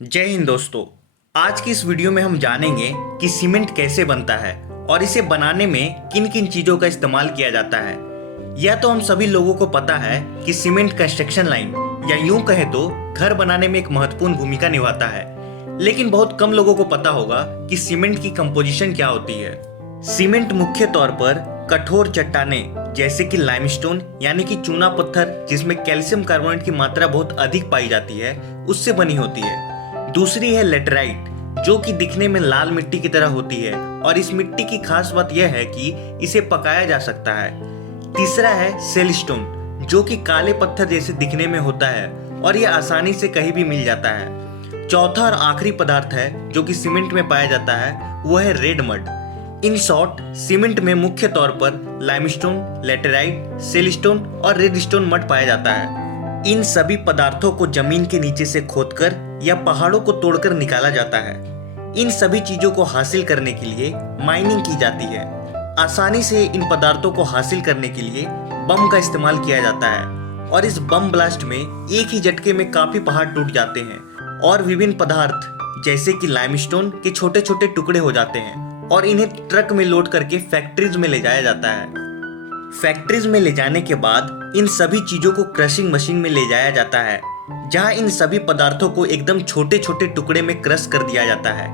जय हिंद दोस्तों। आज की इस वीडियो में हम जानेंगे कि सीमेंट कैसे बनता है और इसे बनाने में किन किन चीज़ों का इस्तेमाल किया जाता है। यह तो हम सभी लोगों को पता है कि सीमेंट कंस्ट्रक्शन लाइन या यूं कहे तो घर बनाने में एक महत्वपूर्ण भूमिका निभाता है, लेकिन बहुत कम लोगों को पता होगा कि सीमेंट की कंपोजिशन क्या होती है। सीमेंट मुख्य तौर पर कठोर चट्टानें जैसे कि लाइमस्टोन यानी कि चूना पत्थर जिसमें कैल्शियम कार्बोनेट की मात्रा बहुत अधिक पाई जाती है उससे बनी होती है। दूसरी है लेटराइट जो कि दिखने में लाल मिट्टी की तरह होती है और इस मिट्टी की खास बात यह है कि इसे पकाया जा सकता है। तीसरा है सेलस्टोन जो कि काले पत्थर जैसे दिखने में होता है और यह आसानी से कहीं भी मिल जाता है। चौथा और आखिरी पदार्थ है जो कि सीमेंट में पाया जाता है वह है red mud. In short cement में मुख्य तौर पर लाइमस्टोन, लेटेराइट, सेलस्टोन और रेडस्टोन मड पाया जाता है। इन सभी पदार्थों को जमीन के नीचे से खोदकर या पहाड़ों को तोड़कर निकाला जाता है। इन सभी चीजों को हासिल करने के लिए माइनिंग की जाती है। आसानी से इन पदार्थों को हासिल करने के लिए बम का इस्तेमाल किया जाता है और इस बम ब्लास्ट में एक ही झटके में काफी पहाड़ टूट जाते हैं और विभिन्न पदार्थ जैसे कि लाइमस्टोन के छोटे छोटे टुकड़े हो जाते हैं और इन्हें ट्रक में लोड करके फैक्ट्रीज में ले जाया जाता है। फैक्ट्रीज में ले जाने के बाद इन सभी चीजों को क्रशिंग मशीन में ले जाया जाता है जहां इन सभी पदार्थों को एकदम छोटे छोटे टुकड़े में क्रश कर दिया जाता है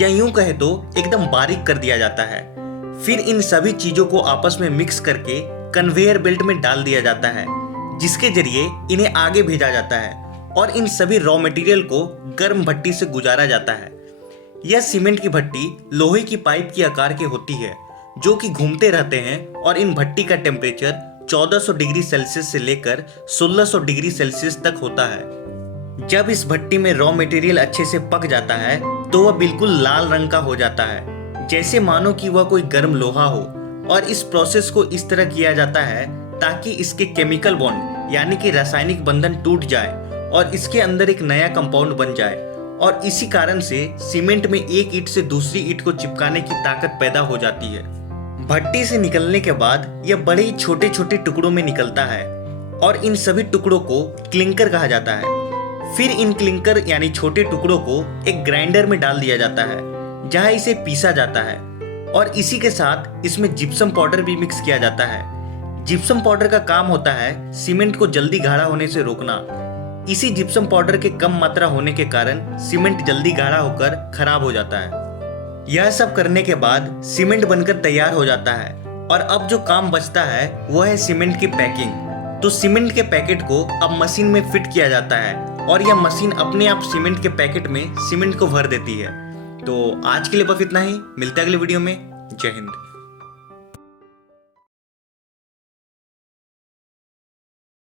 या यूं कहे तो एकदम बारीक कर दिया जाता है। फिर इन सभी चीजों को आपस में मिक्स करके कन्वेयर बेल्ट में डाल दिया जाता है जिसके जरिए इन्हें आगे भेजा जाता है और इन सभी रॉ मटेरियल को गर्म भट्टी से गुजारा जाता है। यह सीमेंट की भट्टी लोहे की पाइप की आकार की होती है जो कि घूमते रहते हैं और इन भट्टी का टेम्परेचर 1400 डिग्री सेल्सियस से लेकर 1600 डिग्री सेल्सियस तक होता है। जब इस भट्टी में रॉ मटेरियल अच्छे से पक जाता है तो वह बिल्कुल लाल रंग का हो जाता है जैसे मानो कि वह कोई गर्म लोहा हो और इस प्रोसेस को इस तरह किया जाता है ताकि इसके केमिकल बॉन्ड यानी कि रासायनिक बंधन टूट जाए और इसके अंदर एक नया कंपाउंड बन जाए और इसी कारण से सीमेंट में एक ईंट से दूसरी ईंट को चिपकाने की ताकत पैदा हो जाती है। भट्टी से निकलने के बाद यह बड़े ही छोटे छोटे टुकड़ों में निकलता है और इन सभी टुकड़ों को क्लिंकर कहा जाता है। फिर इन क्लिंकर यानी छोटे टुकड़ों को एक ग्राइंडर में डाल दिया जाता है जहां इसे पीसा जाता है और इसी के साथ इसमें जिप्सम पाउडर भी मिक्स किया जाता है। जिप्सम पाउडर का काम होता है सीमेंट को जल्दी गाढ़ा होने से रोकना। इसी जिप्सम पाउडर के कम मात्रा होने के कारण सीमेंट जल्दी गाढ़ा होकर खराब हो जाता है। यह सब करने के बाद सीमेंट बनकर तैयार हो जाता है और अब जो काम बचता है वह है सीमेंट की पैकिंग। तो सीमेंट के पैकेट को अब मशीन में फिट किया जाता है और यह मशीन अपने आप सीमेंट के पैकेट में सीमेंट को भर देती है। तो आज के लिए बस इतना ही, मिलते हैं अगले वीडियो में। जय हिंद।